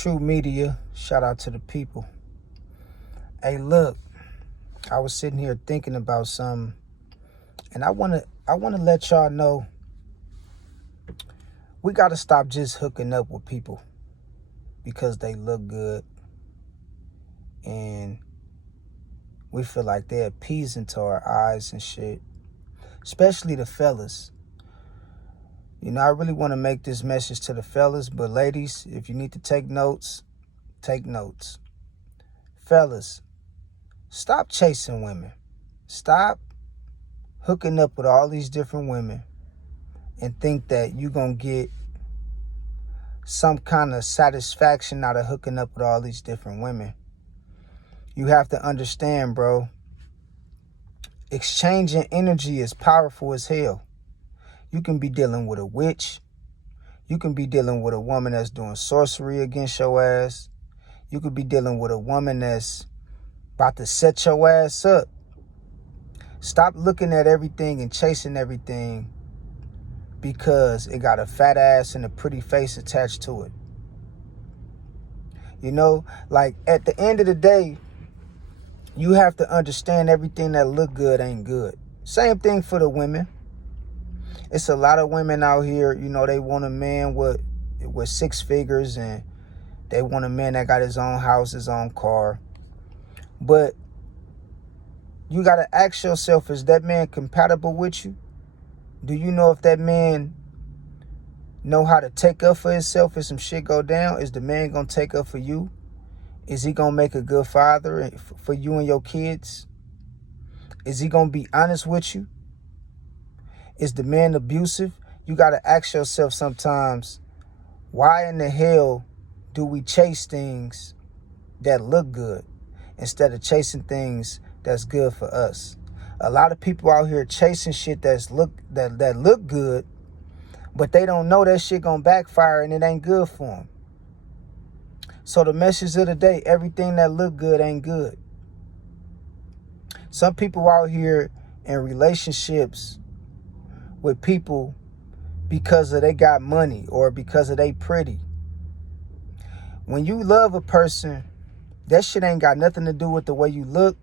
Truemedia, shout out to the people. Hey, look, I was sitting here thinking about something, and I wanna let y'all know we gotta stop just hooking up with people because they look good and we feel like they're appeasing to our eyes and shit. Especially the fellas. You know, I really want to make this message to the fellas, but ladies, if you need to take notes, take notes. Fellas, stop chasing women. Stop hooking up with all these different women and think that you're going to get some kind of satisfaction out of hooking up with all these different women. You have to understand, bro, exchanging energy is powerful as hell. You can be dealing with a witch. You can be dealing with a woman that's doing sorcery against your ass. You could be dealing with a woman that's about to set your ass up. Stop looking at everything and chasing everything because it got a fat ass and a pretty face attached to it. You know, like at the end of the day, you have to understand everything that look good ain't good. Same thing for the women. It's a lot of women out here, you know, they want a man with six figures and they want a man that got his own house, his own car. But you got to ask yourself, is that man compatible with you? Do you know if that man know how to take up for himself if some shit go down? Is the man going to take up for you? Is he going to make a good father for you and your kids? Is he going to be honest with you? Is the man abusive? You got to ask yourself sometimes, why in the hell do we chase things that look good instead of chasing things that's good for us? A lot of people out here chasing shit that look good, but they don't know that shit gonna backfire and it ain't good for them. So the message of the day, everything that look good ain't good. Some people out here in relationships with people because of they got money or because of they pretty. When you love a person, that shit ain't got nothing to do with the way you look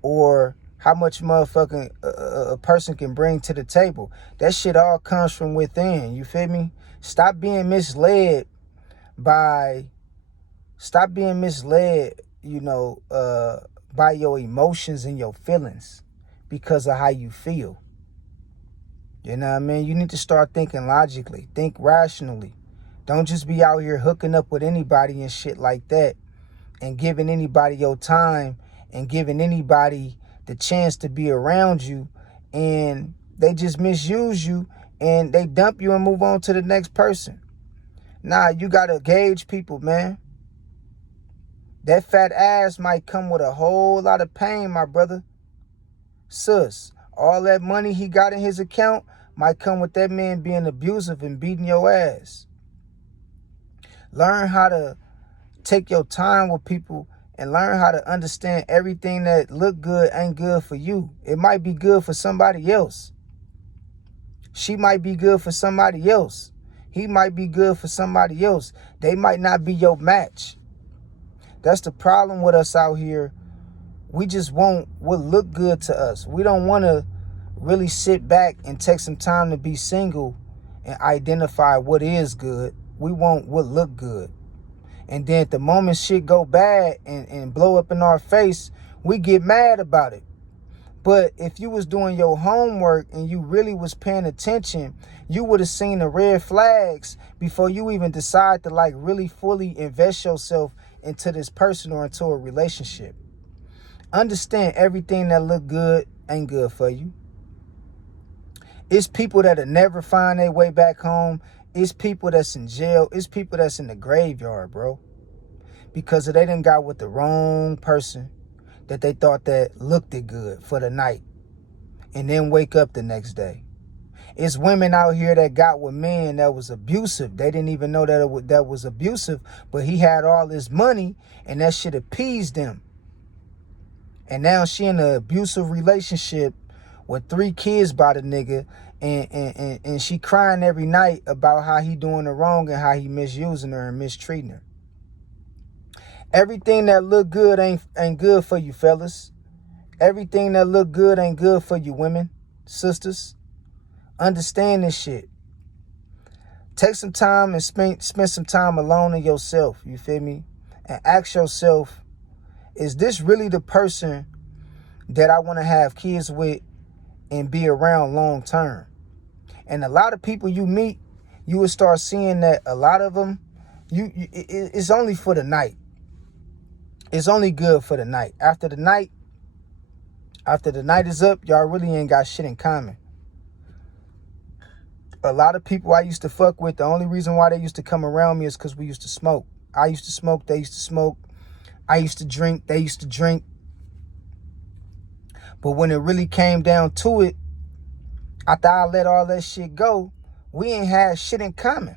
or how much motherfucking a person can bring to the table. That shit all comes from within. You feel me? Stop being misled, by your emotions and your feelings because of how you feel. You know what I mean? You need to start thinking logically. Think rationally. Don't just be out here hooking up with anybody and shit like that and giving anybody your time and giving anybody the chance to be around you, and they just misuse you and they dump you and move on to the next person. Nah, you gotta gauge people, man. That fat ass might come with a whole lot of pain, my brother. Sus, all that money he got in his account might come with that man being abusive and beating your ass. Learn how to take your time with people and learn how to understand everything that look good ain't good for you. It might be good for somebody else. She might be good for somebody else. He might be good for somebody else. They might not be your match. That's the problem with us out here. We just want what look good to us. We don't want to really sit back and take some time to be single and identify what is good. We want what look good. And then at the moment shit go bad and blow up in our face, we get mad about it. But if you was doing your homework and you really was paying attention, you would have seen the red flags before you even decide to like really fully invest yourself into this person or into a relationship. Understand everything that look good ain't good for you. It's people that'll never find their way back home. It's people that's in jail. It's people that's in the graveyard, bro. Because they done got with the wrong person that they thought that looked it good for the night and then wake up the next day. It's women out here that got with men that was abusive. They didn't even know that was abusive, but he had all this money and that shit appeased them. And now she in an abusive relationship with 3 kids by the nigga, and she crying every night about how he doing her wrong and how he misusing her and mistreating her. Everything that look good ain't good for you, fellas. Everything that look good ain't good for you, women, sisters. Understand this shit. Take some time and spend some time alone in yourself, you feel me? And ask yourself, is this really the person that I want to have kids with and be around long term? And a lot of people you meet, you will start seeing that a lot of them, it's only for the night. It's only good for the night. After the night is up, y'all really ain't got shit in common. A lot of people I used to fuck with, the only reason why they used to come around me is because we used to smoke. I used to smoke, they used to smoke. I used to drink, they used to drink. But when it really came down to it, after I let all that shit go, we ain't had shit in common.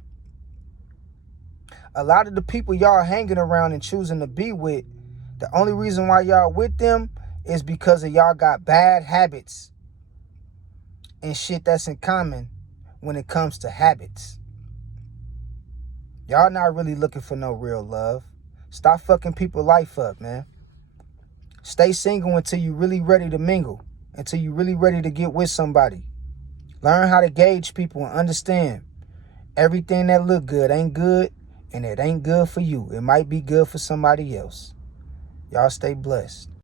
A lot of the people y'all hanging around and choosing to be with, the only reason why y'all with them is because of y'all got bad habits and shit that's in common when it comes to habits. Y'all not really looking for no real love. Stop fucking people's life up, man. Stay single until you really ready to mingle, until you really ready to get with somebody. Learn how to gauge people and understand everything that look good ain't good, and it ain't good for you. It might be good for somebody else. Y'all stay blessed.